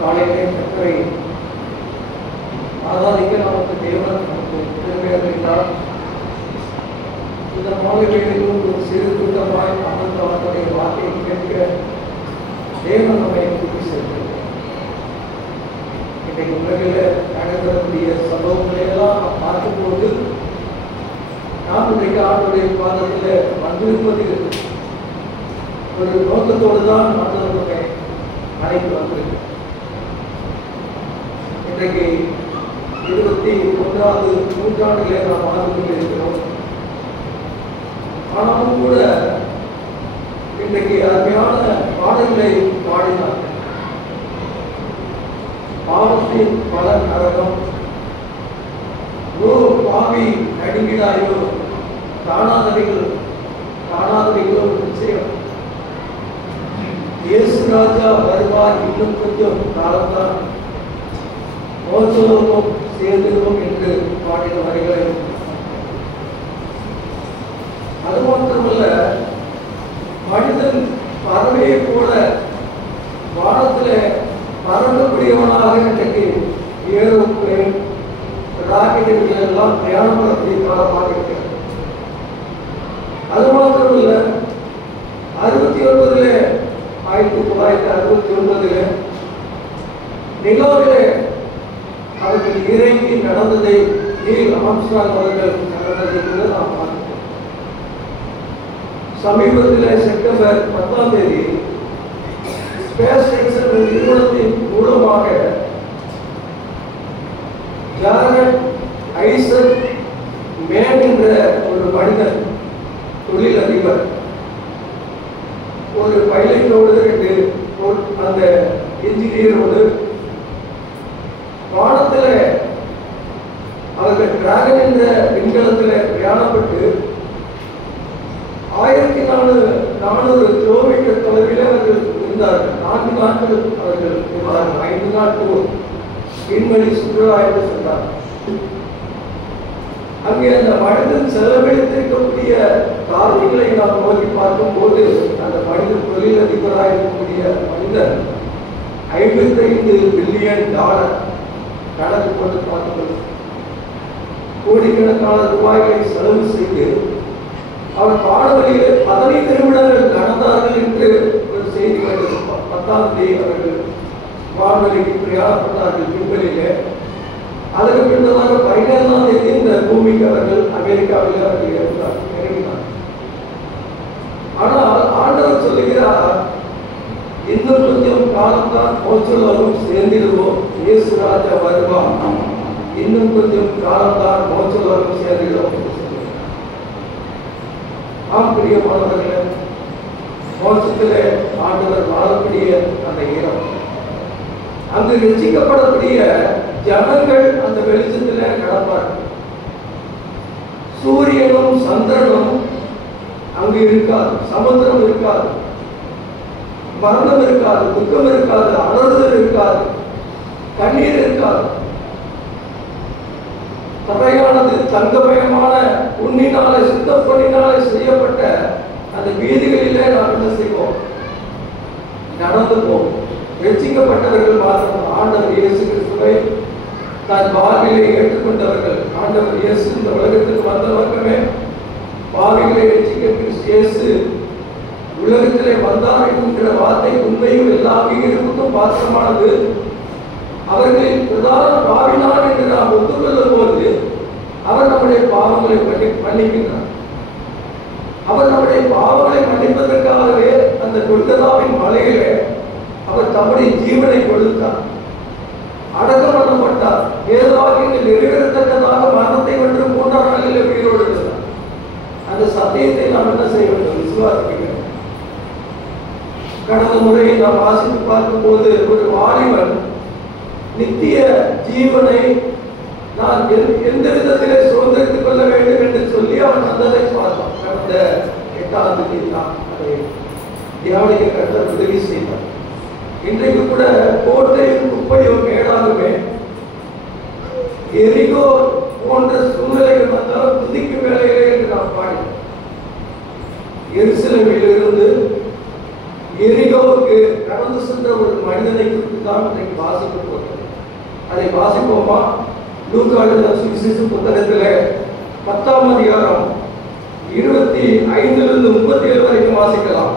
காலையிலே கர்த்தரை ஆராதிக்க நமக்கு தேவன் நமக்கு திறமையாக இருந்தார். இந்த மாலை வேளையிலும் ஒரு சிறு கூட்டமாய் அமர்ந்து அவர்களுடைய வார்த்தையை கேட்க தேவன் நம்மை கூட்டி சேர்க்கிறார். இன்றைக்கு உலகில் நடைபெறக்கூடிய சம்பவங்களை எல்லாம் நாம் பார்க்கும்போது நாம் இன்றைக்கு ஆண்டுடைய பாதத்தில் வந்திருப்பது ஒரு நோக்கத்தோடு தான் ஆண்டவர்களை அழைத்து வந்திருக்கு. இன்றைக்கு 21வது நூற்றாண்டிலே நாம் வாழ்ந்து கொண்டிருக்கிறோம். ஆனாலும் கூட இன்றைக்கு அருமையான பாடல்களை பாடினார்கள். பாவத்தின் பலன் நரகம், ஓ பாவி நடுங்கிடாயோ, காணாதவைகளோ நிச்சயம், இயேசு ராஜா வருவார், இன்னும் கொஞ்சம் காலம்தான், மோசலோகம் சேர்ந்துடும் என்று பாடின வரிகளை. அது மாத்திரமல்ல, மனிதன் பறவையை போல வானத்தில் பறக்கக்கூடியவனாக இன்றைக்கு ஏரோப்ளேன் ராக்கெட்டுகள் எல்லாம் பிரயாணம் பண்ணக்கூடிய காலமாக இருக்கிறது. அது மாத்திரமல்ல, 1969 நிலாவிலே அவர்கள் இறங்கி நடந்ததை, நீல் ஆம்ஸ்ட்ராங் அவர்கள் நடந்ததை கூட நாம் பார்க்கிறோம். சமீபத்தில் செப்டம்பர் 10ஆம் தேதி ஸ்பேஸ் எக்ஸ் நிறுவனத்தின் மூலமாக ஜாரட் ஐசக் மேன் என்ற ஒரு மனிதன், தொழிலதிபர், ஒரு பைலட்டோடு அந்த இன்ஜினியரோடு வானத்தில் அவர்கள் டிராகன் என்ற விண்கலத்தில் பிரயாணப்பட்டு 1400 கிலோமீட்டர் தொலைவில் அவர்கள் இருந்தார்கள். 4 நாட்கள் அவர்கள் இருந்தார்கள். 5 நாட்கள் விண்வெளி சுற்றுலா என்று சொன்னார்கள். அங்கே அந்த மனிதன் செலவழித்திருக்கக்கூடிய காரணிகளை நாம் நோக்கி பார்க்கும் போது, அந்த மனிதன் தொழிலதிபராக இருக்கக்கூடிய மனிதன் $55 பில்லியன் கணக்கு போட்டு பார்க்கிறது, கோடிக்கணக்கான ரூபாய்களை செலவு செய்து அவர் பாடவழியில் 15 நிமிடங்கள் நடந்தார்கள் என்று ஒரு செய்தி வருகிறது. 10ஆம் தேதி அவர்கள் வான்வெளிக்கு பிரயாணப்பட்டார்கள் விண்வெளியிலே. அதற்கு பின்னதாக 17ஆம் தேதி இந்த பூமிக்கு அவர்கள் அமெரிக்காவில் அவர்கள் இறங்கினார். ஆனால் ஆண்டவர் சொல்லுகிறார், இன்னும் கொஞ்சம் காலம்தான், மோட்சலோகம் சேர்ந்திடுவோம், இயேசு ராஜா வருவார், இன்னும் கொஞ்சம் காலம்தான், மோட்சலோகம் சேர்ந்திடுவோம் என்று சொல்லுகிறார். ஆம் பிரியமானவர்களே, மோட்சத்திலே ஆண்டவர் வாழக்கூடிய அந்த இடம், அங்கு ரட்சிக்கப்படக்கூடிய ஜனங்கள் அந்த வெளிச்சத்திலே நடப்பார்கள். சூரியனும் சந்திரனும் அங்கு இருக்காது, சமுத்திரம் இருக்காது, மரணம் இருக்காது, துக்கம் இருக்காது, அலறுதல் இருக்காது, கண்ணீர் இருக்காது. தரையானது தங்கமயமான உண்ணினாலே, சுத்த பொன்னினாலே செய்யப்பட்ட அந்த வீதிகளிலே நாம் என்ன செய்வோம்? நடந்து போவோம். ரட்சிக்கப்பட்டவர்கள் மாத்திரம் ஆண்டவர் இயேசு கிறிஸ்துவை தன் வாழ்விலே ஏற்றுக்கொண்டவர்கள். ஆண்டவர் இயேசு இந்த உலகத்துக்கு வந்த நோக்கமே பாவிகளை ரட்சிக்க கிறிஸ்து இயேசு உலகத்திலே வந்தார் என்கிற வார்த்தை உண்மையும் எல்லா உயிருக்கும் பாத்திரமானது. அவர்களின் பிரதான பாவினார் என்று நாம் ஒத்துக்கொள்ளும் போது அவர் நம்முடைய பாவங்களை மன்னிக்கின்றார். அவர் நம்முடைய பாவங்களை மன்னிப்பதற்காகவே அந்த கொல்கத்தாவின் மலையிலே அவர் தம்முடைய ஜீவனை கொடுத்தார், அடக்கம் பண்ணப்பட்டார், வேதவாக்கியங்கள் நிறைவேறத்தக்கதாக மரணத்தை வென்று 3ஆம் நாளில் உயிரோடு இருந்தார். அந்த சத்தியத்தை நாம் என்ன செய்ய வேண்டும்? விசுவாசிக்க வேண்டும். கடந்த முறை நாம் வாசித்து பார்க்கும் போது, ஒரு வாலிபன் நித்திய ஜீவனை நான் எந்த விதத்திலே சுதந்திரித்துக் கொள்ள வேண்டும் என்று சொல்லி அவன் வந்ததை பார்த்தோம். கடந்த 8ஆம் தேதி தான் அதை தியானிக்க கர்த்தர் உதவி செய்தார். இன்றைக்கு கூட கோட்டையும் குப்பையும் மேடாகுமே, எரிகோ போன்ற சூழ்நிலைகள் வந்தாலும் துதிக்கும் வேலையிலே என்று நாம் பாடினோம். எருசலேமிலிருந்து எரிகோவுக்கு கடந்து சென்ற ஒரு மனிதனை குறித்து தான் இன்றைக்கு வாசிக்க போகிறது. அதை வாசிப்போமா? லூக்கா எழுதின சுவிசேஷ புத்தகத்தில் 10ஆம் அதிகாரம் 25 37 வரைக்கும் வாசிக்கலாம்.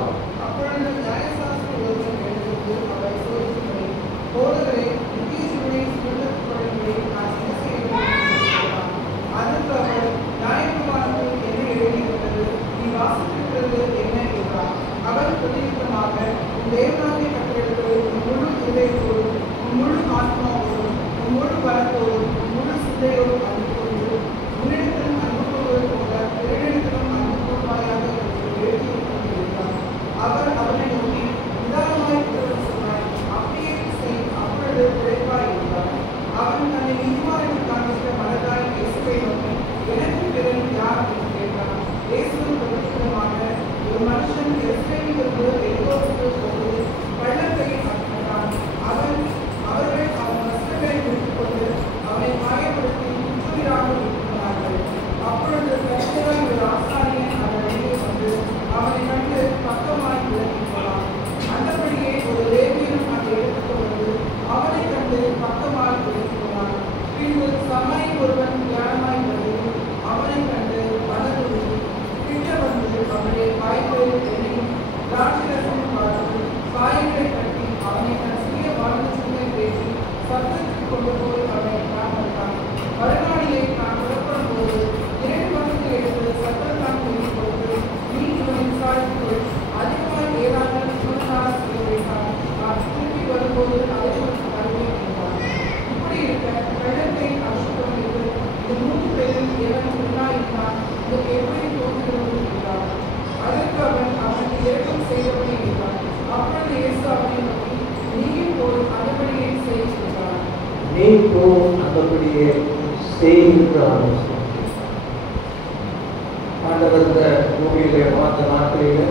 ஆண்டவர் இந்த பூமியிலே பார்த்த நாட்களில்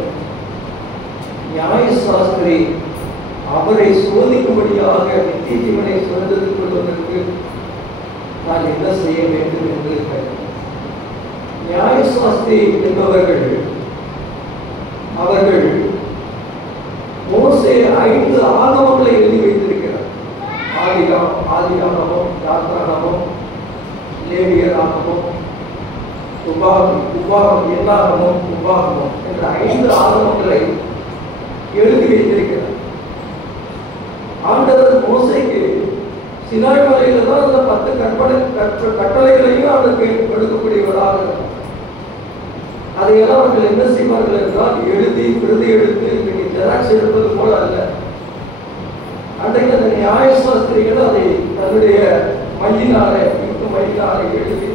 நியாயசாஸ்திரி அவரை சோதிக்கும்படியாக நித்திய ஜீவனை சுதந்திரத்துக் கொள்வதற்கு நான் என்ன செய்ய வேண்டும் என்று நியாயசாஸ்திரி என்பவர்கள் அவர்கள் மோசே 5 ஆகமங்களை எழுதி வைத்திருக்கிறார். ஆதியாகமம், யாத்ராகமம், லேவியராகமம், என்னாகமம், உபாகமம் என்ற 5 ஆகமங்களை எழுதி வைத்திருக்கிறார். ஆண்டவர் மோசேக்கு சினாய் மலையில தான் அந்த 10 கட்டளைகளையும் அவருக்கு கொடுக்கக்கூடியவராக இருந்தார். அதையெல்லாம் அவர்கள் என்ன செய்வார்கள் என்றால் எழுதி பிரதி எடுத்து இன்னைக்கு ஜெராக்ஸ் எடுப்பது போல அல்ல. அன்றைக்கு அந்த நியாயசாஸ்திரிகள் அதை தன்னுடைய மையினாலே எழுதி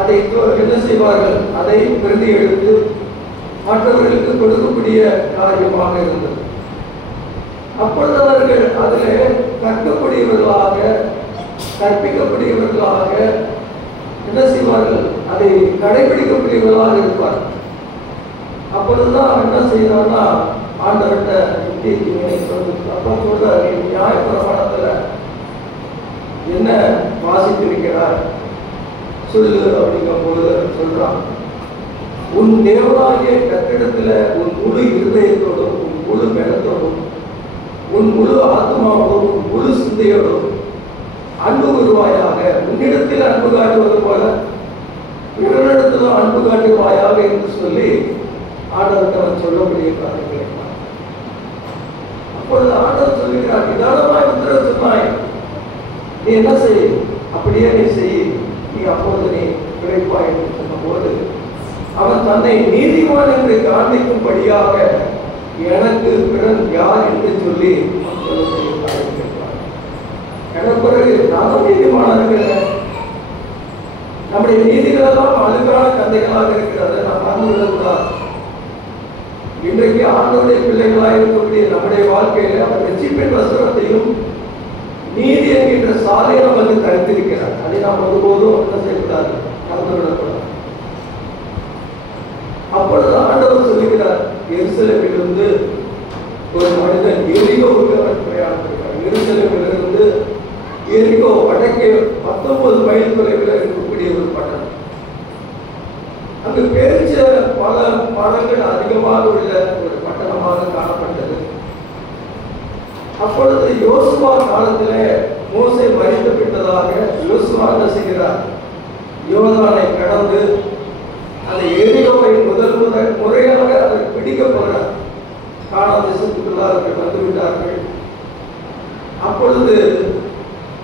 அதை என்ன செய்வார்கள், அதை பிரதி எடுத்து மற்றவர்களுக்கு கொடுக்கக்கூடிய காரியமாக இருந்தது. அப்பொழுது அவர்கள் அதில் கற்கக்கூடியவர்களாக கற்பிக்கக்கூடியவர்களாக என்ன செய்வார்கள், அதை கடைபிடிக்கக்கூடியவர்களாக இருப்பார். அப்பொழுதுதான் அவன் என்ன செய்யறான்னா ஆண்டவர்கிட்ட நித்திய ஜீவனை சொல்றது. அப்போ சொல்றாரு, நியாயப்பிரமாணத்துல என்ன வாசித்திருக்கிறார் சொல்லு அப்படிங்கும் போது சொல்றான், உன் தேவனாகிய கட்டிடத்துல உன் முழு இருதயத்தோடும் உன் முழு மேலத்தோடும் உன் முழு ஆத்மாவோடும் உன் முழு சிந்தையோடும் அன்பு வருவாயாக. உன்னிடத்தில் அன்பு காட்டுவது போல பிறரிடத்திலும் அன்பு காட்டுவாயாக என்று சொல்லி ஆண்டவர்கிட்ட அவன் சொல்லக்கூடிய காரியங்களை. அப்பொழுது ஆண்டவர் சொல்லுகிறார், நிதானமாய் உத்தரவு சொன்னாய், நீ என்ன செய், அப்படியே நீ செய், நீ அப்பொழுது நீ பிழைப்பாய் என்று சொன்ன போது அவன் தன்னை நீதிமான் என்று காண்பிக்கும்படியாக எனக்கு பிறன் யார் என்று சொல்லி எனக்கு பிறகு நானும் நீதிமானவர்கள். நம்முடைய நீதிகளெல்லாம் அழுக்கான கந்தைகளாக இருக்கிறது, நாம் மறந்துவிடக்கூடாது. இன்றைக்கு ஆண்டவருடைய பிள்ளைகளாக இருக்கக்கூடிய நம்முடைய வாழ்க்கையில அவர் ரட்சிப்பின் வஸ்திரத்தையும் நீதி என்கின்ற சாலையை நமக்கு தடுத்திருக்கிறார். அதை நாம் ஒருபோதும் என்ன செய்யக்கூடாது, மறந்துவிடக்கூடாது. அப்பொழுது ஆண்டவர் சொல்லுகிறார், எருசலேமிலிருந்து ஒரு மனிதன் எரிகோவுக்கு அவர் பிரயாணப்படுகிறார். எருசலேமிலிருந்து எரிகோ வடக்கே 19 மைல் தொலைவில் இருக்கக்கூடிய ஒரு பட்டணம். அங்கு பேரிச்ச பல மரங்கள் அதிகமாக உள்ள ஒரு பட்டணமாக காணப்பட்டது. அப்பொழுது யோசுவா காலத்திலே மோசே மரித்து விட்டதாக யோசுவா என்ன செய்கிறார்? யோர்தானை கடந்து அந்த எரிகோவை முதல் முறையாக அதை பிடிக்க போகிறார். கானான் தேசத்துக்குள்ள அவர்கள் வந்துவிட்டார்கள். அப்பொழுது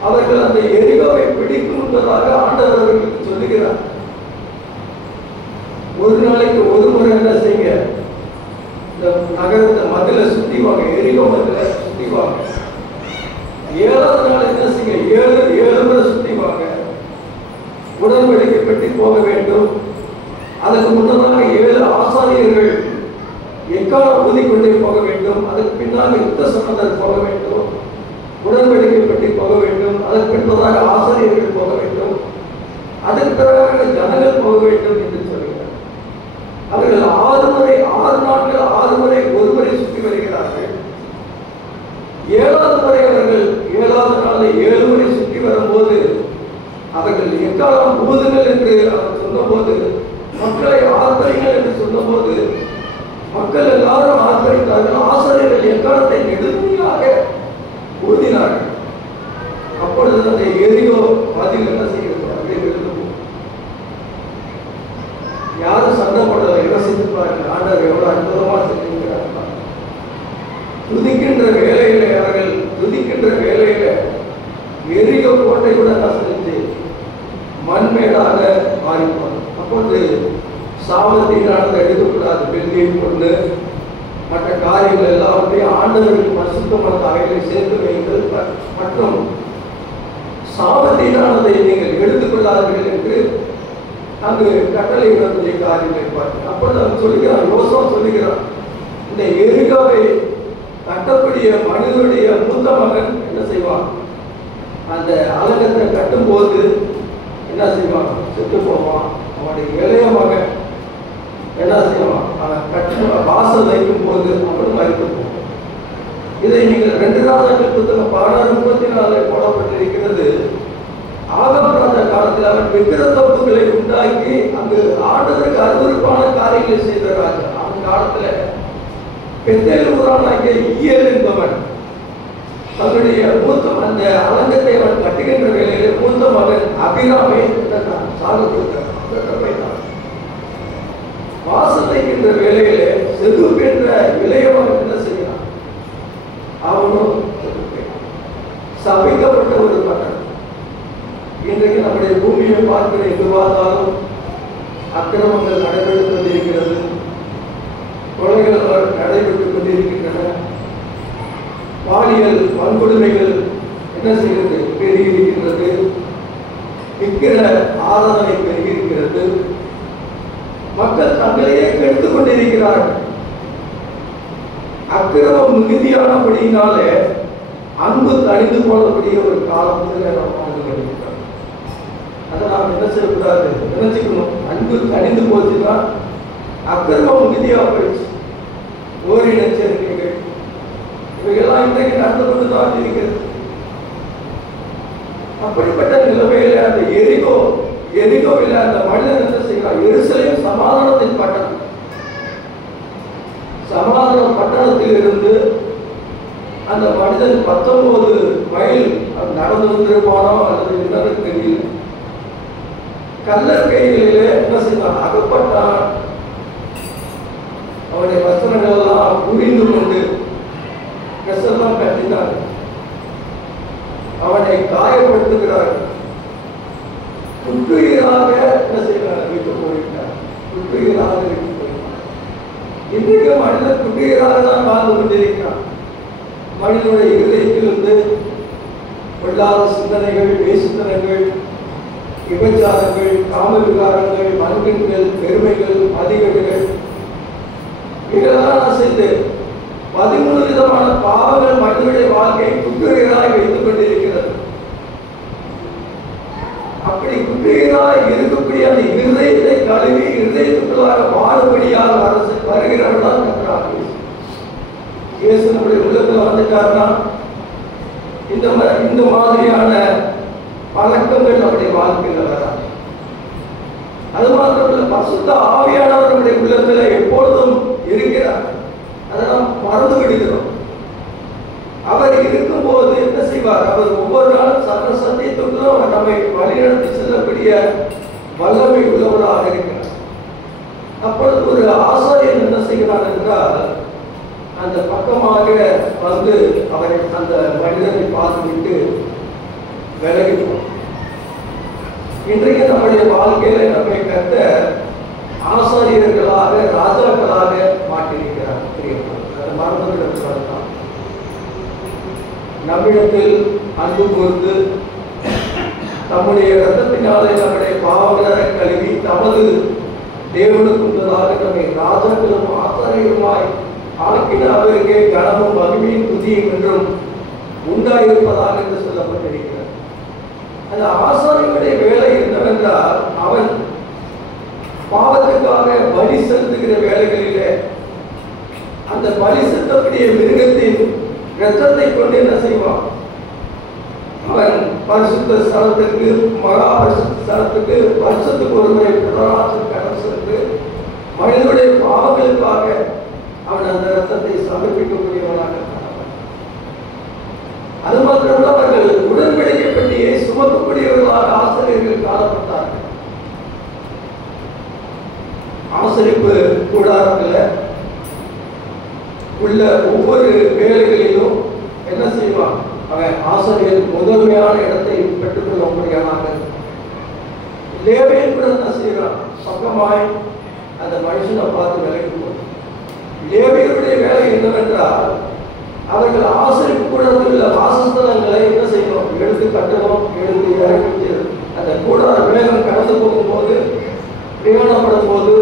அவர்கள் அந்த எரிகோவை பிடிக்கும் என்பதாக ஆண்டவர் அவர்களுக்கு சொல்லுகிறார். ஒரு நாளைக்கு ஒரு முறை என்ன செய்ய, இந்த நகரத்தை மதில சுத்தி வாங்க, எரிகோ மதில சுத்தி வாங்க. 7வது நாள் என்ன செய்ய, 7 முறை சுத்தி வாங்க. உடன்படிக்கை பெட்டி போக வேண்டும். அதற்கு முன்னதாக 7 ஆசாரியர்கள் எக்காலம் ஊதிக்கொண்டே போக வேண்டும். அதற்கு பின்னால் யுத்த சம்பந்தர் போக வேண்டும். உடன்படிக்கை பெட்டி போக வேண்டும். அதற்கு பின்பதாக ஆசாரியர்கள் போக வேண்டும். அதற்கு பிறகு ஜனங்கள் போக வேண்டும் என்று சொல்கிறார். அவர்கள் 6 நாட்கள் 6 முறை ஒரு முறை சுற்றி வருகிறார்கள். 7வது முறை அவர்கள் 7வது நாளில் 7 முறை சுற்றி வரும்போது அவர்கள் எக்காலம் ஊதுங்கள் என்று அவர் சொன்னபோது, மக்களை ஆர்ப்பரிங்கள் என்று சொன்னபோது மக்கள் எல்லாரும் ஆர்ப்பரித்தார்கள். ஆசாரியர்கள் எக்காலத்தை நெடுமையாக ஊதினார்கள். அப்பொழுது அந்த எரிகோ மதில் என்ன செய்கிறது, அப்படியே எழுதுவோம். யாரும் சண்டை போடலை. யோசித்து பாருங்கள், ஆண்டவர் எவ்வளவு அற்புதமா செஞ்சிருக்கிறார். துதிக்கின்ற வேலையில அவர்கள் துதிக்கின்ற வேலையில எரிகோ கோட்டை கூட நசரித்து மண்மேடாக மாறிப்போம். அப்பொழுது சாபத்தீரானதை எடுக்கக்கூடாது. வெள்ளியை கொண்டு மற்ற காரியங்கள் எல்லாவற்றையும் ஆண்டவர்கள் பரிசுத்தமான அவைகளை சேர்த்து வைங்கள் மற்றும் சாபத்தீரானதை நீங்கள் எடுத்துக்கொள்ளாதீர்கள் என்று அங்கு கட்டளை இடக்கூடிய காரியங்களை பார்த்து அப்பொழுது அவன் சொல்லுகிறான், யோசுவா சொல்லுகிறான், இந்த எரிகோவை கட்டக்கூடிய மனிதனுடைய மூத்த மகன் என்ன செய்வான்? அந்த அலங்கத்தை கட்டும் போது என்ன செய்வான்? செத்து போவான். அவனுடைய இளைய மகன் என்ன செய்வான்? அவன் கட்டு வாசல் வைக்கும் போது அவனும் மறித்து போவான். இதை நீங்கள் 2 ராஜாக்கள் புத்தகம் 16:34 போடப்பட்டிருக்கிறது. ஆகாம் ராஜா காலத்தில் அவன் விக்கிரத்தோப்புகளை உண்டாக்கி அங்கு ஆண்டவருக்கு அருவருப்பான காரியங்களை செய்த ராஜா. அவன் காலத்துல பெத்தேல் ஊரானாகிய ஈயேல் என்பவன் தன்னுடைய அந்த அலங்கத்தை அவன் கட்டுகின்ற வேலையிலே மூத்த மகன் அபிராமை சாக கொடுத்தான். வாசல் வைக்கின்ற வேலையிலே செதுப் என்ற இளைய மகன் என்ன செய்யலாம்? அவனும் சபிக்கப்பட்ட ஒரு மகன். இன்றைக்கு நம்முடைய பூமியை பார்க்கிற எங்கு பார்த்தாலும் அக்கிரமங்கள் நடைபெற்றுக் கொண்டிருக்கிறது. கொலைகள் நடைபெற்றுக் கொண்டிருக்கின்றன. பாலியல் வன்கொடுமைகள் என்ன செய்கிறது? பெருகியிருக்கின்றது. விக்கிர ஆராதனை பெருகியிருக்கிறது. மக்கள் தங்களையே கெடுத்துக் கொண்டிருக்கிறார்கள். அக்கிரமம் மிகுதியானபடியினாலே அன்பு தணிந்து போனபடிய ஒரு காலத்தில் நாம் வாழ்ந்து கொண்டிருக்கிறோம். அதை நாம் என்ன செய்யக்கூடாது? நினைச்சுக்கணும். அன்பு தணிந்து போச்சுன்னா அக்கிரமம் மிகுதியா போயிடுச்சு. ஓரின சேர்க்கைகள் இவையெல்லாம் இன்றைக்கு நடந்து கொண்டுதான் இருக்கிறது. அப்படிப்பட்ட நிலைமையில அந்த எரிகோவில் அந்த மனிதன் என்ன செய்கிறார்? எருசலேம் சமாதானத்தின் பட்டணம். சமாதான பட்டணத்தில் இருந்து அந்த மனிதன் 19 மைல் நடந்து வந்திருப்பானோ அல்லது என்னன்னு தெரியல. கல்லர் கைகளிலே என்ன செய்தான்? அகப்பட்டான். அவருடைய வஸ்திரங்கள் எல்லாம் புரிந்து கொண்டு ட்ரெஸ்ஸெல்லாம் கட்டினார். அவனை காயப்படுத்துகிறார். குற்றுயிராக என்ன செய்கிறார்? வைத்து போயிட்டார். குற்றுயிராக வைத்து போயிட்டார். இன்றைக்கு மனிதன் குற்றுயிராக தான் வாழ்ந்து கொண்டிருக்கிறான். மனிதனுடைய இதயத்திலிருந்து பொல்லாத சிந்தனைகள், வேசித்தனங்கள், விபச்சாரங்கள், காம விகாரங்கள், மன்பின்கள், பெருமைகள், மதிகேடுகள் இதெல்லாம் செய்து 13 விதமான பாவங்கள் மனிதனுடைய வாழ்க்கையை குற்றுயிராய் வைத்துக் கொண்டிருக்கிறது. அப்படி குற்றுயிராய் இருக்கக்கூடிய அந்த இருதயத்தை கழுவி இருதயத்துக்குள்ளாக வாழும்படியாக அரசு வருகிறவர்கள் தான் இயேசு நம்முடைய உள்ளத்தில் வந்துட்டார்னா இந்த மாதிரியான பழக்கங்கள் நம்முடைய வாழ்க்கையில் வராது. அது மாத்திரமல்ல, பரிசுத்த ஆவியானவர் நம்முடைய உள்ளத்தில் எப்பொழுதும் இருக்கிறார். அதை நாம் மறந்து விடுகிறோம். அவர் இருக்கும்போது என்ன செய்வார்? அவர் ஒவ்வொரு நாளும் சர்வ சத்தியத்துக்குள்ளும் அவர் நம்மை வழிநடத்தி செல்லக்கூடிய வல்லமை உள்ளவராக இருக்கிறார். அப்பொழுது ஒரு ஆசாரியன் என்ன செய்கிறார் என்றால், அந்த பக்கமாக வந்து அவரை அந்த மனிதனை பார்த்துவிட்டு விலகிப்போம். இன்றைக்கு நம்முடைய வாழ்க்கையில நம்மை கத்த ஆசாரியர்களாக ராஜாக்களாக மாற்றியிருக்கிறார். மறந்துவிடக்கூடாதுதான். நம்மிடத்தில் அன்பு கூர்ந்து நம்முடைய இரத்தத்தினாலே நம்முடைய பாவங்களை கழுவி தமது தேவனுக்கு உள்ளதாக நம்மை ராஜாக்களும் ஆசாரியருமாய் ஆக்கின அவருக்கே கனமும் மகிமையும் துதியும் என்றும் உண்டாயிருப்பதாக என்று சொல்லப்பட்டிருக்கிறார். அந்த ஆசாரியனுடைய வேலை என்னவென்றால், அவன் பாவத்துக்காக பலி செலுத்துகிற வேலைகளிலே அந்த பலி செலுத்தக்கூடிய மிருகத்தின் இரத்தத்தை கொண்டு என்ன செய்வான்? அவன் பரிசுத்த ஸ்தலத்துக்கு, மகா பரிசுத்த ஸ்தலத்துக்கு வருஷத்துக்கு ஒரு முறை புனராசம் கடன் சென்று மனிதனுடைய பாவங்களுக்காக அவன் அந்த இரத்தத்தை சமர்ப்பிக்கக்கூடியவனாக. அது மாத்திரமல்ல, அவர்கள் உடன்படிக்கை பெட்டியை சுமக்கக்கூடியவர்களாக ஆசிரியர்கள் காணப்பட்டார்கள். ஆசரிப்பு கூடாரத்தில் உள்ள ஒவ்வொரு வேலைகளிலும் என்ன செய்வான்? அவன் ஆசிரியர் முதன்மையான இடத்தை பெற்றுக்கொள்ள முடியாதாக. லேவியன் கூட என்ன செய்யறான்? பக்கமாய் அந்த மனுஷனை பார்த்து விலகிப்போம். லேவியருடைய வேலை என்னவென்றால், அவர்கள் ஆசிரியப்பு கூடத்தில் உள்ள வாசஸ்தலங்களை என்ன செய்யணும்? எடுத்து கட்டணும், எடுத்து இறக்கி அந்த கூடார வேகம் கடந்து போகும்போது, பிரயாணப்படும் போது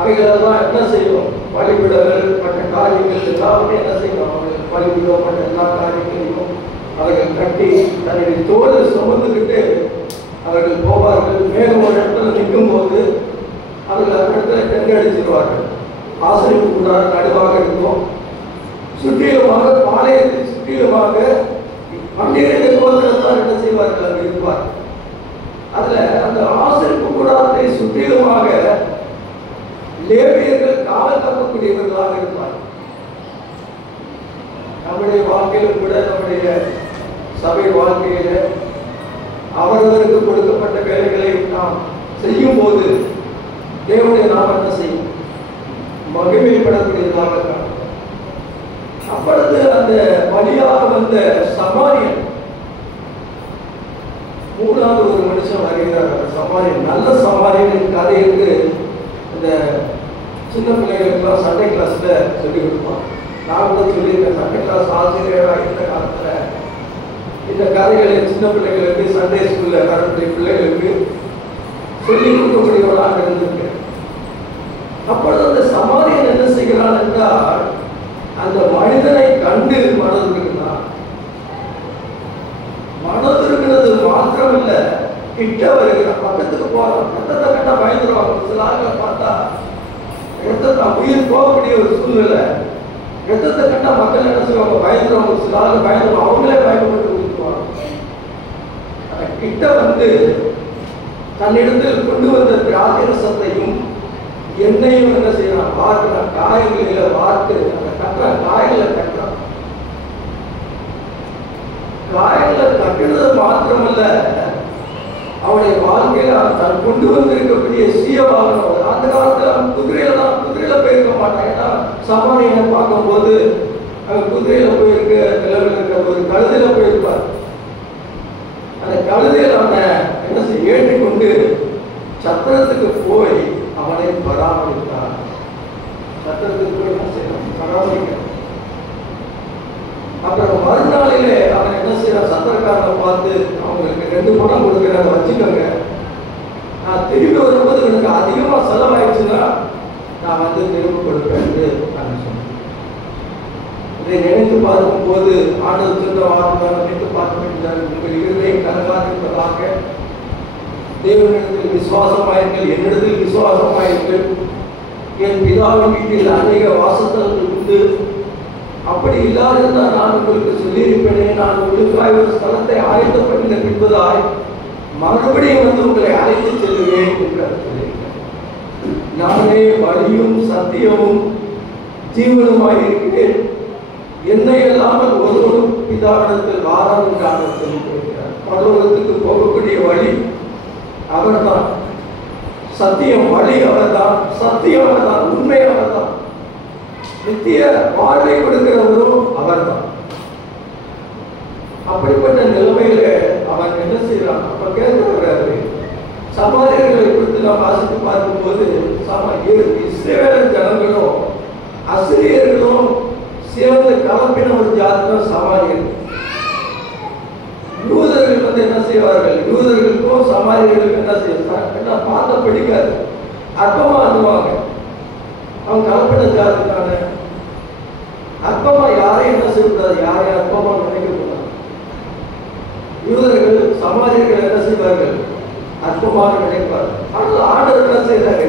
அவைகளெல்லாம் என்ன செய்யணும்? வழிவிடங்கள் மற்ற காரியங்கள் எல்லாமே என்ன செய்யணும்? அவர்கள் வழிவிடப்பட்ட எல்லா காரியங்களையும் அவர்கள் கட்டி தன்னுடைய தோலை சுமந்துக்கிட்டு அவர்கள் போவார்கள். மேலும் ஒரு இடத்துல நிற்கும் போது அவர்கள் அந்த இடத்துல டெங்கு அடிச்சிருவார்கள். ஆசிரியப்பு கூடார நடுவாக இருக்கும். சுற்றிலுமாக பாளையத்தை சுற்றிலுமாக 12 கோத்திரத்தார் என்ன செய்வார்கள்? அங்கு இருப்பார். அதுல அந்த ஆசிரியப்பு கூடாரத்தை சுற்றிலுமாக லேவியர்கள் காவல் காக்கக்கூடியவர்களாக இருப்பார். நம்முடைய வாழ்க்கையிலும் கூட, நம்முடைய சபை வாழ்க்கையில அவரவருக்கு கொடுக்கப்பட்ட வேலைகளை நாம் செய்யும் போது தேவனுடைய நாம் என்ன செய்யும்? மகிமைப்படக்கூடியதாக. அப்பொழுது அந்த வழியாக வந்த சமாரியன், மூணாவது ஒரு மனுஷன் வருகிறார். அந்த சமாரியன், நல்ல சமாரியனின் கதை என்று இந்த சின்ன பிள்ளைகளுக்கெல்லாம் சண்டே கிளாஸ்ல சொல்லி கொடுப்பான். நான் கூட சொல்லியிருக்கேன், சண்டே கிளாஸ் ஆசிரியராக இருந்த காலத்துல இந்த கதைகளை சின்ன பிள்ளைகளுக்கு சண்டே ஸ்கூல்ல வரக்கூடிய பிள்ளைகளுக்கு சொல்லி கொடுக்கக்கூடியவர்களாக இருந்திருக்கேன். அப்பொழுது அந்த சமாரியன் என்ன செய்கிறான் என்றால், அந்த மனிதனை கண்டு மனதுருக்கிறான். மனதுருக்கிறது மாத்திரமில்ல, கிட்ட வருகிறான், பக்கத்துக்கு போறான். ரத்தத்தை கண்டா பயந்துருவாங்க. சில ஆட்களை பார்த்தா ரத்தத்தை உயிர் போகக்கூடிய ஒரு சூழ்நிலை. ரத்தத்தை கண்டா மக்கள் என்ன செய்வாங்க? பயந்துருவாங்க. சில ஆட்கள் பயந்துருவாங்க, அவங்களே பயப்பட்டு கொடுத்துருவாங்க. கிட்ட வந்து தன்னிடத்தில் கொண்டு வந்த திராட்சரசத்தையும் எண்ணெயும் என்ன செய்யறான்? பார்க்கிறான். காயங்களில பார்த்து அந்த கட்டுறான். காயங்களை கட்டுறான். காயங்களை கட்டுறது மாத்திரமல்ல, அவனுடைய வாழ்க்கையில தான் கொண்டு வந்திருக்கக்கூடிய சுய வாகனம். அந்த காலத்துல குதிரையில போயிருக்க மாட்டான். ஏன்னா சமாரியனை பார்க்கும் போது அவன் குதிரையில போயிருக்க நிலவில் இருக்க ஒரு கழுதையில போயிருப்பார். அந்த கழுதையில அவனை என்ன செய்ய ஏற்றிக்கொண்டு சத்திரத்துக்கு போய் அவனை பராமரித்தார். சத்திரத்துக்கு போய் என்ன செய்யணும்? பராமரிக்க. அப்புறம் மறுநாளிலே அவன் என்ன செய்யறான்? சத்திரக்காரனை பார்த்து அவங்களுக்கு 2 பணம் கொடுக்குறாங்க, வச்சுக்கோங்க, நான் திரும்பி வரும்போது எனக்கு அதிகமா செலவாயிடுச்சுன்னா நான் வந்து திரும்ப கொடுப்பேன் என்று நான் சொன்னேன். இதை நினைத்து பார்க்கும் போது ஆண்டவர் சொன்ன வார்த்தை நினைத்து பார்க்க வேண்டியது. உங்கள் இருதயம் கலங்காதிருப்பதாக, தேவனிடத்தில் விசுவாசமாயிருங்கள், என்னிடத்தில் விசுவாசமாயிருங்கள். என் பிதாவின் வீட்டில் அநேக வாசஸ்தலங்கள் உண்டு. அப்படி இல்லாதிருந்தால் நான் உங்களுக்கு சொல்லியிருப்பேனே, நான் உங்களுக்காக ஒரு ஸ்தலத்தை ஆயத்தப்படுத்த பின்பதாய் மறுபடியும் வந்து உங்களை அழைத்து செல்லுவேன் என்று சொல்லியிருக்கேன். நானே வழியும் சத்தியமும் ஜீவனுமாயிருக்கிறேன். என்னை இல்லாமல் ஒருவரும் பிதாவிடத்தில் வாராது என்று அவர் சொல்லியிருக்கிறார். பரலோகத்துக்கு போகக்கூடிய வழி அவர்தான், சத்தியம் வழி அவர்தான், சத்தியம் அவர்தான், உண்மை அவர்தான், நித்திய வாழ்வை கொடுக்கிறவரும் அவர்தான். அப்படிப்பட்ட நிலைமையில அவன் என்ன செய்யறான்? அப்ப கேட்கிறாரு, சமாரியர்களை குறித்து நாம் வாசித்து பார்க்கும்போது இஸ்ரவேல் ஜனங்களும் அசிரியர்களும் சேர்ந்து கலப்பின ஒரு ஜாதி தான் சமாரியர்கள். யூதர்கள் என்ன செய்வார்கள்? யூதர்களுக்கும் சமாரியர்களுக்கும் என்ன செய்வாங்க? என்ன பார்த்த பிடிக்காது, அற்பமா அனுவாங்க. அவங்க கலப்பின ஜாதி தானே. அற்பமா யாரையும் என்ன செய்யக்கூடாது, யாரையும் அற்பமா நினைக்கக்கூடாது. யூதர்கள் சமாரியர்கள் என்ன செய்வார்கள்? அற்பமாக நினைப்பார். ஆனால் ஆண்டவர் என்ன செய்யறாரு?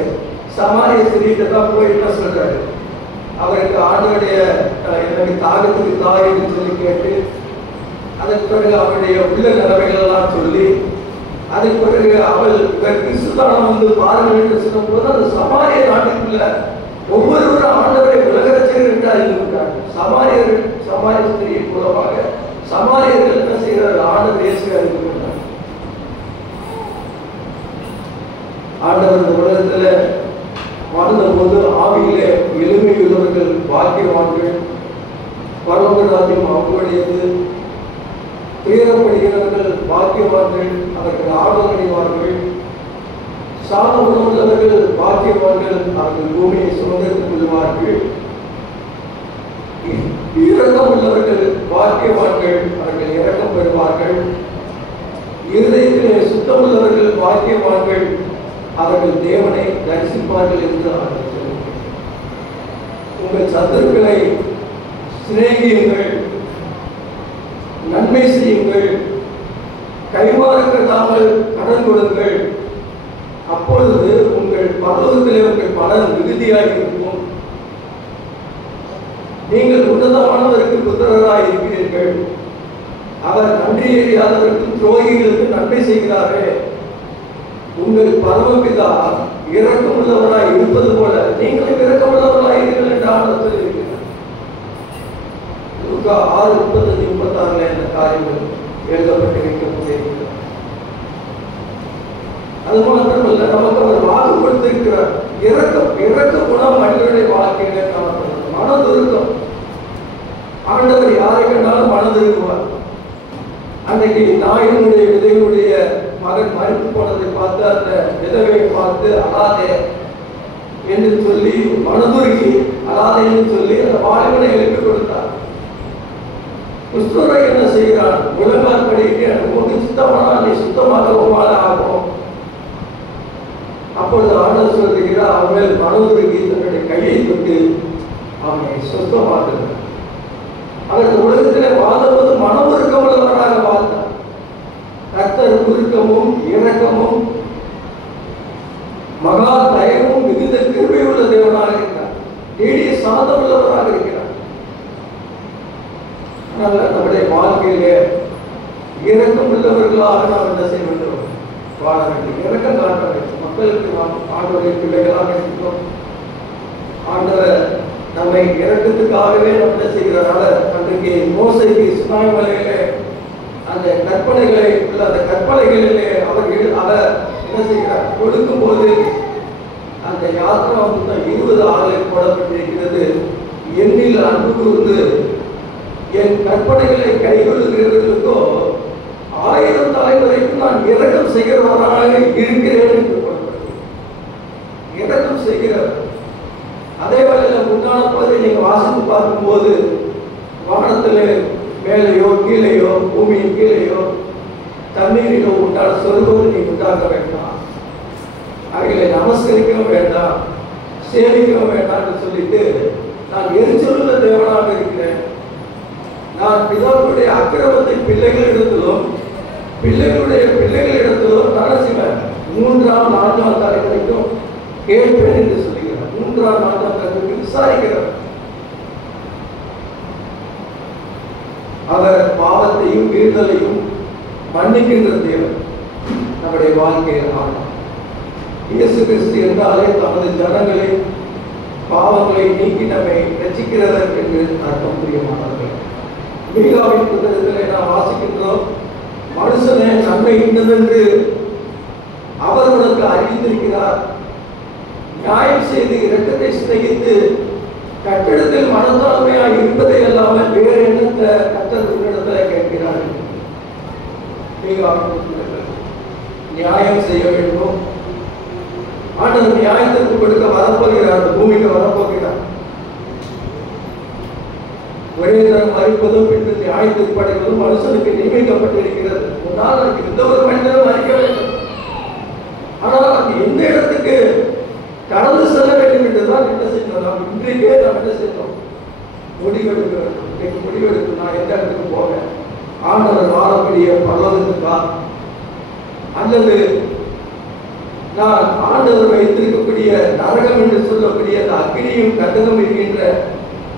சமாரிய ஸ்திரீகிட்ட தான் போய் என்ன சொல்றாரு? அவருக்கு ஆண்டவருடைய எனக்கு தாகத்துக்கு தாய் என்று சொல்லி கேட்டு, அதற்கு பிறகு அவருடைய உள்ள நிலைமைகள் எல்லாம் சொல்லி, அதுக்கு பிறகு அவள் கிறிஸ்துதானம் வந்து பாருங்கள் என்று சொன்ன போது அந்த சமாரிய நாட்டுக்குள்ள ஒவ்வொருவரும் ஆண்டவரை உலகரட்சகர் என்று அறிந்துவிட்டார். சமாரிய ஸ்திரியை மூலமாக சமாரியர்கள் என்ன செய்கிறார்கள்? ஆண்டவர் இயேசுவை அறிந்துவிட்டார். ஆண்டவர் இந்த உலகத்துல வாழ்ந்த போது ஆவியிலே எளிமை உள்ளவர்கள் பாக்கியவான்கள், பரலோக ராஜ்யம் அவர்களுடையது, துயரப்படுகிறவர்கள் பாக்கியவான்கள், அவர்கள் ஆறுதல் அடைவார்கள், சாத உணவுள்ளவர்கள் பாக்கியவான்கள், அவர்கள் பூமியை சுதந்திரத்துக் கொள்வார்கள், இரக்கம் உள்ளவர்கள் பாக்கியவான்கள், அவர்கள் இரக்கம் பெறுவார்கள், இருதயத்திலே சுத்தம் உள்ளவர்கள் பாக்கியவான்கள், அவர்கள் தேவனை தரிசிப்பார்கள் என்று அவர்கள் சொல்லுங்கள். உங்கள் சத்துருக்களை சிநேகியுங்கள், நன்மை செய்யுங்கள், கைமாறுக்காமல் கடன் கொடுங்கள், அப்பொழுது உங்கள் பரலோகத்திலே உங்கள் பலன் மிகுதியாக இருக்கும். நீங்கள் உன்னதமானவருக்கு புத்திரராக இருக்கிறீர்கள். அவர் நன்றி அறியாதவருக்கும் துரோகிகளுக்கு நன்மை செய்கிறாரே. உங்கள் பரமபிதா இரக்கமுள்ளவராய் இருப்பது போல நீங்களும் இரக்கமுள்ளவராய் இருங்கள் என்று ஆண்டவர் சொல்லியிருக்கிறார். லூக்கா 6:35-36 இந்த காரியங்கள் எழுதப்பட்டிருக்கிறது. அது மாத்திரமல்ல, நமக்கு அவர் வாக்கு கொடுத்திருக்கிறார். இறக்க குணம் மனிதனுடைய வாழ்க்கையிலே காணப்படுகிறது. மனதுருக்கம். ஆண்டவர் யாரை கண்டாலும் மனதுருக்குவார். அன்றைக்கு நாயினுடைய விதையுடைய மகன் மறித்து போனதை பார்த்து அந்த விதவையை பார்த்து அழாதே என்று சொல்லி, மனதுருகி அழாதே என்று சொல்லி அந்த வாலிபனை எழுப்பி கொடுத்தார். கிறிஸ்துவை என்ன செய்கிறான்? முழங்கால் படிக்க உனக்கு சுத்தமானால் நீ சுத்தமாக உமால ஆகும். அப்பொழுது ஆண்டவர் சொல்லுகிறார், அவர்கள் மனதுருகி தன்னுடைய கையை தொட்டு அவனை சுத்தமாக்குகிறார். அவர் உலகத்திலே வாழ்ந்தபோது மனமுருக்கம் உள்ளவராக வாழ்ந்தார். கர்த்தர் உருக்கமும் இரக்கமும் மகா தயவும் மிகுந்த கிருபை உள்ள தேவனாக இருக்கிறார். நீடிய சாந்தம் உள்ளவராக இருக்கிறார். அதனால நம்முடைய வாழ்க்கையிலே இரக்கம் உள்ளவர்களாக நாம் என்ன செய்ய வேண்டும்? வாழ வேண்டும், இரக்கம் காட்ட வேண்டும். மக்களுக்கு நாம் ஆண்டவருடைய பிள்ளைகளாக இருக்கிறோம். ஆண்டவர் நம்மை இரக்கத்துக்காகவே நம்ம என்ன செய்கிறார்? அன்றைக்கு மோசேக்கு சினாய் மலையிலே அந்த கற்பனைகளை உள்ள அந்த கற்பனைகளிலே அவர்கள் அதை என்ன செய்கிறார்? கொடுக்கும் போது அந்த யாத்திரா 20 ஆளுகள் போடப்பட்டிருக்கிறது. என்னில் அன்பு கூர்ந்து என் கற்பனைகளை கைகொள்ளுகிறவர்களுக்கோ 1000 தலைமுறைக்கு நான் இரக்கம் செய்கிறவராக இருக்கிறேன் என்று போடப்பட்டது. இரக்கம் செய்கிறவர். அதே வேளையில் முன்னான பகுதியை நீங்க வாசித்து பார்க்கும்போது வானத்திலே மேலேயோ கீழேயோ பூமியின் கீழேயோ தண்ணீரிலோ உண்டான சொல்வது நீ உண்டாக்க வேண்டாம், அவைகளை நமஸ்கரிக்கவும் வேண்டாம், சேவிக்கவும் வேண்டாம் என்று சொல்லிட்டு நான் எரிச்சலுள்ள தேவனாக இருக்கிறேன். நான் பிதாவுடைய அக்கிரமத்தை பிள்ளைகளிடத்திலும் பிள்ளைகளுடைய பிள்ளைகளிடத்திலும் நான் செய்வேன். 3ஆம் 4ஆம் தலைமுறைக்கும் கேட்பேன் என்று சொல்லுகிறார். 3ஆம் 4ஆம் தலைமுறைக்கு விசாரிக்கிறார். அவர் பாவத்தையும் வீழ்தலையும் மன்னிக்கின்ற தேவன். நம்முடைய வாழ்க்கையில் ஆனார். இயேசு கிறிஸ்து என்றாலே தமது ஜனங்களை பாவங்களை நீக்கி நம்மை ரசிக்கிறதற்கு என்று அர்த்தம் புரியமானவர்கள். மீகாவின் புத்தகத்திலே நாம் வாசிக்கின்றோம், மனுஷனே நன்மை இன்னதென்று அவர் உனக்கு அறிவித்திருக்கிறார், நியாயம் செய்து இரக்கத்தை சிநேகித்து கட்டிடத்தில் மனத்தாழ்மையாய் இருப்பதை அல்லாமல் வேறு எண்ணத்தை கர்த்தர் உன்னிடத்தில் கேட்கிறார். மீகாவின் புத்தகத்தில் நியாயம் செய்ய வேண்டும். ஆண்டவர் நியாயத்திற்கு கொடுக்க வரப்போகிறார், பூமிக்கு வரப்போகிறார். ஒரே தரம் மறிப்பதும் பின்பு நியாயத்திற்கு படைப்பதும் மனுஷனுக்கு நியமிக்கப்பட்டிருக்கிறது. ஒரு நாள் எனக்கு எந்த ஒரு மனிதனும் மறிக்க வேண்டும். ஆனால் நாம் எந்த இடத்துக்கு கடந்து செல்ல வேண்டும் என்றுதான் என்ன செய்யணும்? நாம் இன்றைக்கே நாம் என்ன செய்யணும்? முடிவெடுக்க வேண்டும். இன்னைக்கு முடிவெடுத்து நான் எந்த இடத்துக்கு போவேன்? ஆண்டவர் வாழக்கூடிய பரலோகத்துக்கா, அல்லது நான் ஆண்டவர் வைத்திருக்கக்கூடிய நரகம் என்று சொல்லக்கூடிய அந்த அக்னியும் கண்டகம் இருக்கின்ற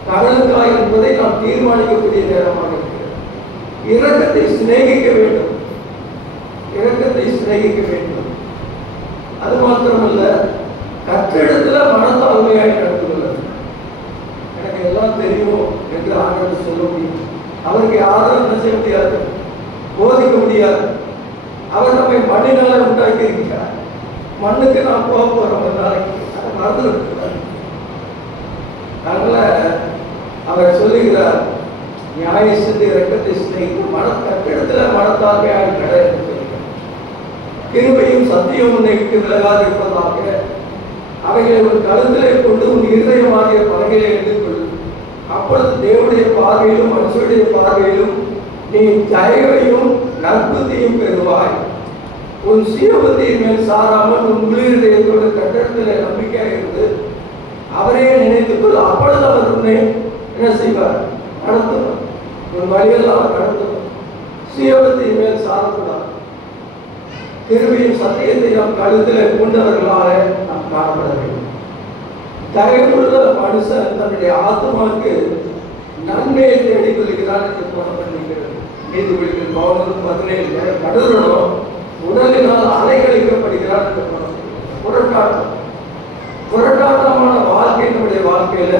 கடலுக்கா என்பதை நாம் தீர்மானிக்கக்கூடிய நேரமாக இருக்கிறது. இரக்கத்தை சிநேகிக்க வேண்டும், இரக்கத்தை சிநேகிக்க வேண்டும். அது மாத்திரமல்ல, கற்றிடத்துல மனத்தாழ்மையாய் நடத்துகிறது. எனக்கு எல்லாம் தெரியும் என்று ஆண்டவர் சொல்ல முடியும். அவருக்கு யாரும் என்ன செய்ய முடியாது, போதிக்க முடியாது. அவர் நம்மை மண்ணினால உண்டாக்கி இருக்கிறார். மண்ணுக்கு நாம் போக போறோம் நாளைக்கு, அதை மறந்து அதனால அவர் சொல்லுகிறார், நியாய சிந்தை இரக்கத்தை சிநேகித்து கட்டிடத்துல மனத்தாழ்மையாக நட என்று சொல்கிறார். கிருபையும் சத்தியம் உன்னை விட்டு விலகாது இருப்பதாக அவைகளை ஒரு கழுத்திலே கொண்டு உன் இருதயமாகிய பலகையை எதிர்கொள்ளும். அப்பொழுது தேவனுடைய பார்வையிலும் மனுஷனுடைய பார்வையிலும் நீ தயவையும் நற்புத்தியும் பெறுவாய். உன் சுயபுத்தியின் மேல் சாராமல் உன் உள்ளிருதயத்தோடு கட்டடத்தில் நம்பிக்கையாக இருந்து அவரையே நினைத்துக்கொள். அப்பொழுது அவர் உன்னை என்ன செய்வார்? நடத்துவார். உன் வழியில் அவர் நடத்துவார். சுயபுத்தியின் மேல் சாரக்கூடாது. கிருபையும் சத்தியத்தை நாம் கழுத்தில் கொண்டவர்களாக நாம் காணப்பட வேண்டும். தயவுள்ள மனுஷன் தன்னுடைய ஆத்மாவுக்கு நன்மையை தேடிக் கொள்கிறான் என்று போடப்பட்டிருக்கிறது. நீதிபதிகள் 17 கடுறனும் உடலினால் அலைகழிக்கப்படுகிறார் என்று போடப்பட்டிருக்கிறது. புரட்டாட்டமான வாழ்க்கை நம்முடைய வாழ்க்கையில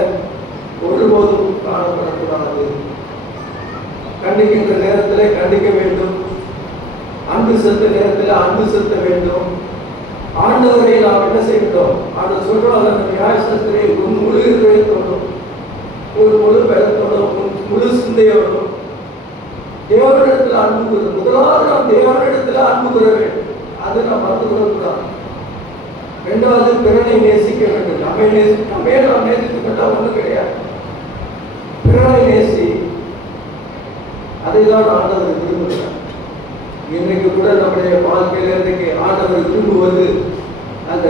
ஒருபோதும் காணப்படக்கூடாது. கண்டிக்கின்ற நேரத்தில் கண்டிக்க வேண்டும், அன்பு செலுத்த நேரத்தில் அன்பு செலுத்த வேண்டும். ஆண்டவரை நாம் என்ன செய்யணும்? ஆண்டவர் சொல்றோம், அந்த நியாயசாஸ்திரை உன் முழு இதயத்தோடும், ஒரு முழு பலத்தோடும், முழு சிந்தையோடும் தேவனிடத்தில் அன்பு கூற. முதலாவது நாம் தேவனிடத்தில் அன்பு கூற வேண்டும். அது நாம் மறந்து கொள்ளக்கூடாது. இரண்டாவது பிறனை நேசிக்க வேண்டும். நம்மை நாம் நேசித்து கொண்டால் ஒன்றும் கிடையாது. பிறனை நேசி, அதை தான் ஆண்டவர் விரும்புகிறார். இன்றைக்கு கூட நம்முடைய வாழ்க்கையில இன்றைக்கு ஆண்டவர் விரும்புவது அந்த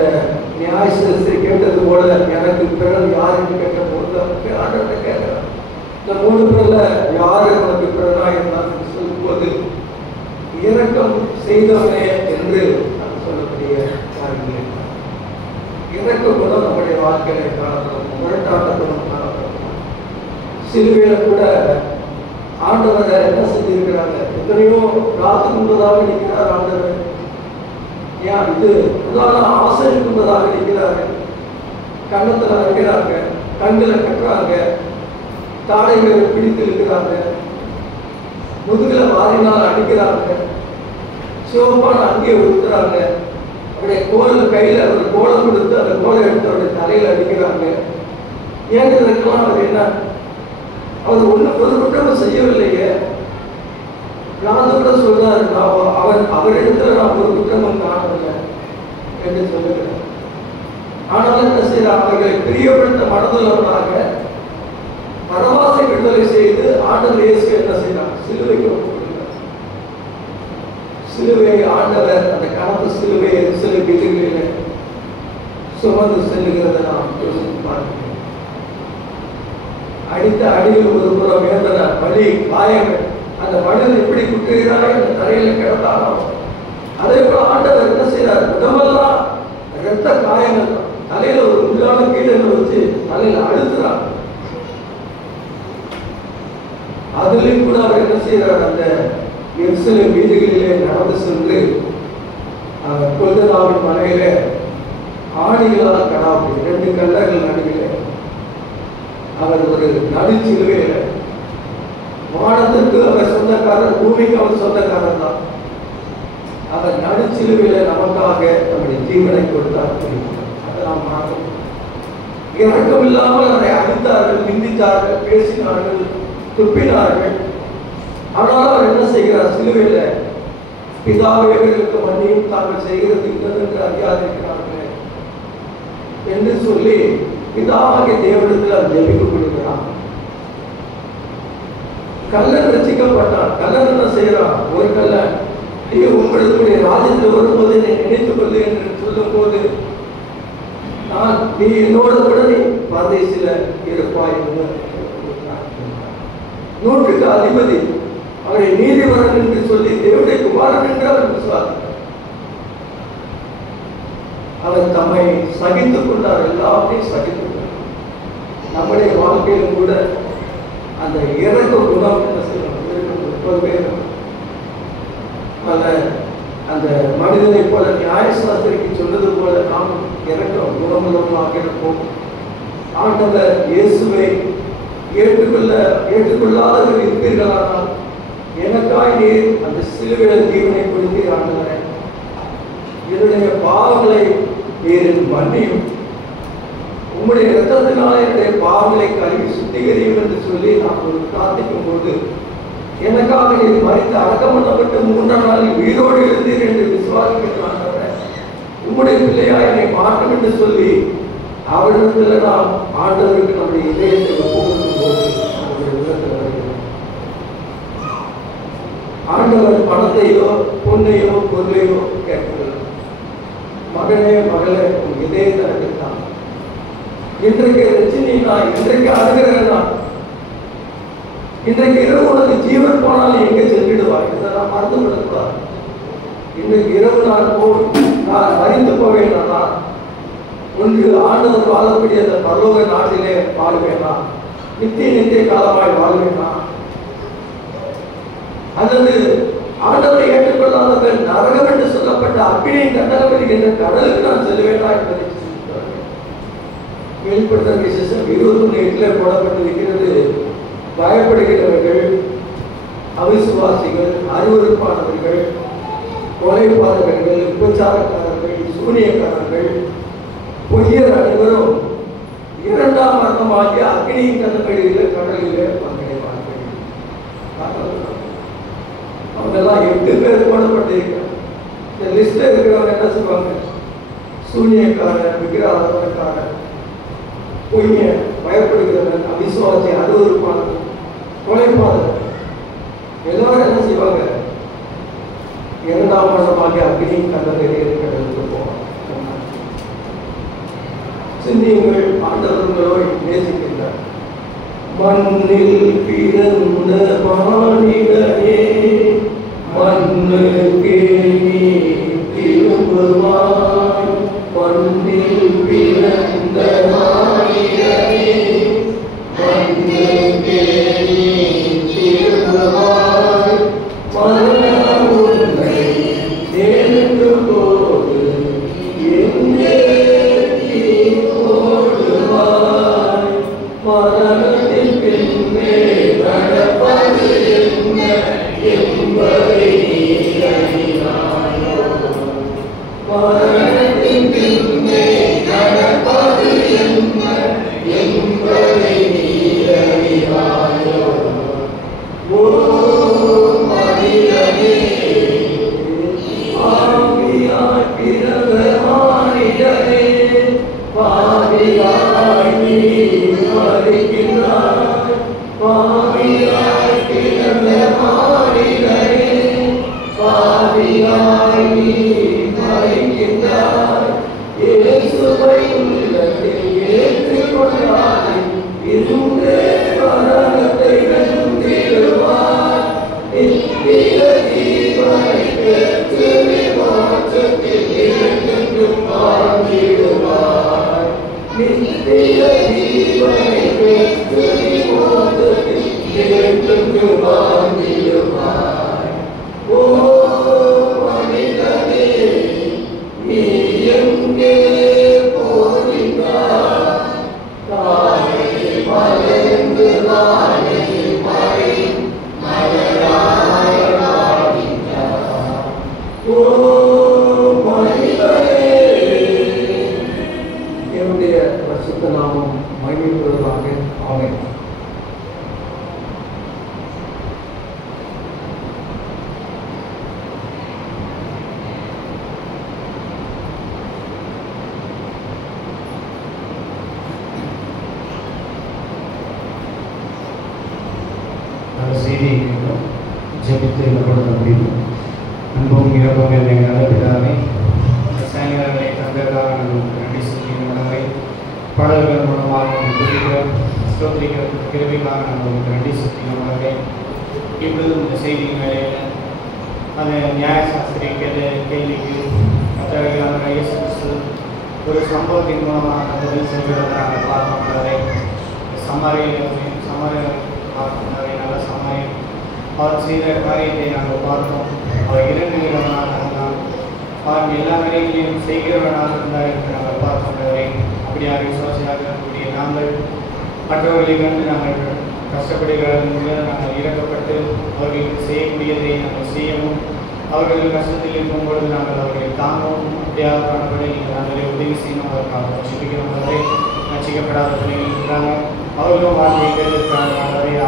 நியாயத்தை கேட்டது போல, எனக்கு பிறன் யார் என்று கேட்ட போது ஆண்டவர் கேட்கிறார். இந்த 3 பேர்ல யாரு உனக்கு பிறனா இருந்தாலும் சொல்லும்போது இரக்கம் செய்தவனே என்று நான் சொல்லக்கூடிய காரியங்கள். இரக்க குணம் நம்முடைய வாழ்க்கையில காணப்படும், முரட்டாட்ட குணம் காணப்படும். சிலுவையில கூட ஆண்டவரை என்ன செஞ்சிருக்கிறாங்க? எத்தனையோ ராத்து முன்பதாக நிற்கிறார் ஆண்டவர். ஏன் இது உதாரண ஆசைக்கு முன்பதாக நிற்கிறாரு. கண்ணத்துல அரைக்கிறாங்க, கண்களை கட்டுறாங்க, தாடைகளை பிடித்து இருக்கிறாங்க, முதுகுல வாரினால் அடிக்கிறாங்க, சிவப்பான அங்கே ஊத்துறாங்க. அவருடைய கோலில் கையில ஒரு கோலம் கொடுத்து அந்த கோலை எடுத்து அவருடைய தலையில அடிக்கிறாங்க. ஏங்கிறதுக்கெல்லாம் அவர் என்ன? அவர் ஒன்றும் ஒரு குற்றமும் செய்யவில்லையே. நான் கூட சொல்றாரு, அவரிடத்துல நான் ஒரு குற்றமும் காணவில்லை என்று சொல்லுகிறேன். ஆனாலும் என்ன செய்யறார்? அவர்களை பிரியப்படுத்த மனதுள்ளவனாக பரவாசை விடுதலை செய்து ஆண்டவர் இயேசு என்ன செய்யறார்? சிலுவைக்கு ஒப்புக்கொள்கிறார். சிலுவை ஆண்டவர் அந்த கனத்து சிலுவையை சில வீடுகளில் சுமந்து செல்லுகிறத நாம் யோசித்து பார்க்கிறோம். அடித்த அடியில் ஒரு புறம் வேதனை, வலி, காயங்கள். அந்த மனிதன் எப்படி குட்டுகிறாய் அந்த தரையில கிடந்தாலும் அதே போல ஆண்டவர் என்ன செய்யறார்? உடம்பெல்லாம் இரத்த காயங்கள் தான். தலையில ஒரு உள்ளான கீழே வச்சு தலையில அழுத்துறார். அதுலயும் கூட அவர் என்ன செய்யறார்? அந்த எருசலேம் வீதிகளிலே நடந்து சென்று கொல்கத்தாவின் மலையில ஆணிகளால் கடாப்பி 2 கல்லர்கள் நடுவிலே அவர் ஒரு நடுச்சிலுவையில் வானத்திற்கு அவர் சொந்தக்காரர், பூமிக்கு அவர் சொந்தக்காரர் தான். அவர் நடுச்சிலுவையில் நமக்காக நம்முடைய ஜீவனை கொடுத்தார். அதை நாம் மறக்கணும். இறக்கம் இல்லாமல் அவரை அடித்தார்கள், நிந்தித்தார்கள், பேசினார்கள், துப்பினார்கள். ஆனால் அவர் என்ன செய்கிறார்? சிலுவையில் பிதாவேகளுக்கு மன்னியும் தாங்கள் செய்கிறது இன்னதென்று அறியாதிருக்கிறார்களே என்று சொல்லி பிதாவாகிய தேவனிடத்தில் அவர் ஜெபிக்க கொடுக்கிறார். கல்லன் ரசிக்கப்பட்டான். கல்லன் என்ன செய்யறான்? ஒரு கல்லன், நீ உங்களுடைய ராஜ்யத்தில் வரும்போது என்னை நினைத்துக் கொள்ளு என்று சொல்லும் போது, நான் நீ என்னோட கூட நீ பரதேசில இருப்பாய். 100க்கு அதிபதி அவரை நீதிபரன் என்று சொல்லி தேவனுடைய குமாரன் என்று அவர் விசுவாசித்தார். அவர் தம்மை சகித்துக் கொண்டார், எல்லாத்தையும் சகித்துக் கொண்டார். நம்முடைய வாழ்க்கையிலும் கூட அந்த இறக்க குணம் என்ன செய்யணும்? அந்த மனிதனை போல நியாயசாஸ்திரிக்கு சொன்னது போல நாம் இறக்க குணமுள்ளவர்களாக இருப்போம். ஆண்டவர் இயேசுவை ஏற்றுக்கொள்ளாதவர்கள் இருப்பீர்களானால் எனக்காய் நீர் அந்த சிலுவையில் ஜீவனை கொடுத்து ஆண்டவரே என்னுடைய பாவங்களை நீர் மன்னியும், உம்முடைய இரத்தத்தினால் என்னுடைய பாவங்களை கழுவி சுத்திகரியும் என்று சொல்லி நாம் ஒரு பிரார்த்திக்கும் போது, எனக்காக நீர் மரித்து அடக்கம் பண்ணப்பட்டு 3ஆம் நாளில் உயிரோடு எழுந்தீர் என்று விசுவாசிக்கிறாங்க. உம்முடைய பிள்ளையா என்னை மாற்றம் என்று சொல்லி அவரிடத்தில் நாம் ஆண்டவருக்கு நம்முடைய இதயத்தை ஒப்புக்கொள்ளும் போது நம்முடைய உள்ளத்தில் வருகிறது. ஆண்டவர் பணத்தையோ பொண்ணையோ பொருளையோ கேட்கவில்லை. மகனே மகளே, உன் இதயத்தை அடைத்தான். இன்றைக்கு ரச்சினா, இன்றைக்கு அழுகிறேன்னா, இன்றைக்கு இரவு உனக்கு ஜீவன் போனாலும் எங்கே சென்றிடுவாய்? இதெல்லாம் மறந்து விடக்கூடாது. இன்றைக்கு இரவு நான் அறிந்து போவேனா? ஒன்று ஆண்டவர் வாழக்கூடிய அந்த பரலோக நாட்டிலே வாழ்வேனா? நித்திய காலமாய் வாழ்வேனா? அல்லது ஆண்டவரை ஏற்றுக்கொள்ளாதவர்கள் நரகம் என்று சொல்லப்பட்ட அக்கினியின் கண்டகம் என்ற கடலுக்கு நான் செல்வேனா என்பதை வெளிப்படுத்த விசேஷம் 21:8 போடப்பட்டிருக்கிறது. பயப்படுகிறவர்கள், அவிசுவாசிகள், அருவருப்பானவர்கள், கொலைபாதகர்கள், உபச்சாரக்காரர்கள், சூனியக்காரர்கள், பொய்யர் அனைவரும் 2ஆம் மரணமாகிய அக்னியின் கண்டங்களிலே கடலிலே பங்கடைவார்கள். அவங்கெல்லாம் 8 பேர் போடப்பட்டிருக்கிறார். இந்த லிஸ்ட்ல இருக்கிறவங்க என்ன சொல்லுவாங்க? சூனியக்காரர், விக்கிரகாரக்காரர், பொய்ய, பயப்படுகிறவன், அவிசுவாசி, அருவருப்பானவன், கொலைபாதகர், எல்லாரும் என்ன செய்வாங்க? 2ஆம் மரணமாகிய அக்னியின் கண்டங்களிலே கடலுக்கு போவாங்க. சிந்தியுங்கள், ஆண்டவர் உங்களை நேசிக்கின்றார். மண்ணில் பிறந்த மானிடனே, மண்ணுக்கே நீ திரும்புவாய். மண்ணில் பிறந்த மானிடனே, மண்ணுக்கே நீ திரும்புவாய். மரணம் உன்னை நேர்க்கும் போது எங்கே மரணத்தின் பின்னே நடப்பது என்ன என்பதை நீ அறிவாயோ? மரணத்தின் பின்னே நடப்பது என்ன என்பதை நீ அறிவாயோ? ஓ மனிதனே, ஆவியாய் பிறந்த மானிடனே, பாவியாய் நீ மரிக்கின்றாய். பாவியாய் பிறந்த மானிடனே, பாவியாய் நீ மரிக்கின்றாய். இயேசுவை உள்ளத்தில் ஏற்றுக்கொண்டாய், இருந்தே மரணத்தை வென்றிடுவாய். நித்திய ஜீவனை பெற்று விமோசத்தில் என்றென்றும் வாழ்ந்திடுவாய். நித்திய ஜீவனை பெற்று விமோசத்தில் என்றென்றும் வாழ்ந்திடுவாய். ஓ மனிதனே, நீ எங்கே போகின்றாய்? தாயே மலை நேசித்து இந்த பொழுது முடியும். அன்பும் இறப்பும் எங்கள் நல்ல பிதாவே, சாயங்காலங்களை தந்ததாக நாங்கள் நன்றி செலுத்துகிறோம். பாடல்கள் மூலமாக ஸ்தோத்திரிக்கிற கிருபைக்காக நாங்கள் உங்களுக்கு நன்றி செலுத்துகிறோம். இப்பொழுதும் இந்த செய்தியின் வேலையில் அந்த நியாயசாஸ்திரி கேள்விக்கு மற்றவர்களான இயேசு கிறிஸ்து ஒரு சம்பவத்தின் மூலமாக பதில் செல்வதை நாங்கள் பார்க்கிறோம். சமாரியை பார்க்கிறோம். நல்ல சமாரி அவர் செய்த காரியத்தை நாங்கள் பார்த்தோம். அவர் இறங்குகிறவனாக இருந்தால், அவர் எல்லா வேலைகளையும் செய்கிறவனாக இருந்தார் என்று நாங்கள் பார்க்கிறோம். அப்படியாக விசுவாசியாக இருக்கக்கூடிய நாங்கள் மற்றவர்களை கண்டு நாங்கள் கஷ்டப்படுகிறார்கள் நாங்கள் இறக்கப்பட்டு அவர்களுக்கு செய்யக்கூடியதை நாங்கள் செய்யவும், அவர்கள் கஷ்டத்தில் இருக்கும்பொழுது நாங்கள் அவர்களை தாங்கவும், அப்படியாக காணப்பட நாங்களே உதவி செய்யணும். அதற்காக ரட்சிக்கிறவர்களை ரட்சிக்கப்படாத பிள்ளைகள் இருக்கிறாங்க, அவர்களும் வாழ்க்கையை கேட்டிருக்கிறாங்க.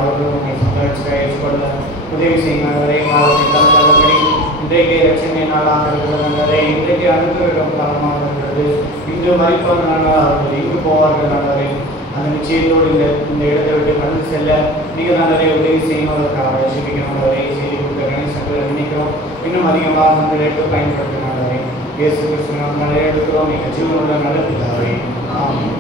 அவர்களும் உங்களை சந்தோஷத்தை ஏற்றுக்கொள்ள உதவி செய்யுங்கிறவரை காலத்தை தந்தபடி இன்றைக்கு ரட்சணை நாளாக இருக்கிறவரை இன்றைக்கு அனுபவிடம் காலமாக இருக்கிறது. இன்று மறிப்பான நாளாக அவர்கள் எங்கு போவார்கள் நாளரை அந்த நிச்சயத்தோடு இந்த இடத்தை விட்டு கடந்து செல்ல நீங்கள் நல்லதை உதவி செய்யணும். அதற்காக ரட்சிக்கிறவரை செய்தி கொடுத்த கணேசங்களை நினைக்கிறோம். இன்னும் அதிகமாக அந்த ரேட்டு பயன்படுத்தினாலே இயேசு கிறிஸ்து நாம் நிறைய எடுக்கிறோம். நீங்கள் ஜீவனுள்ள நல்ல பிதாவே. ஆமென்.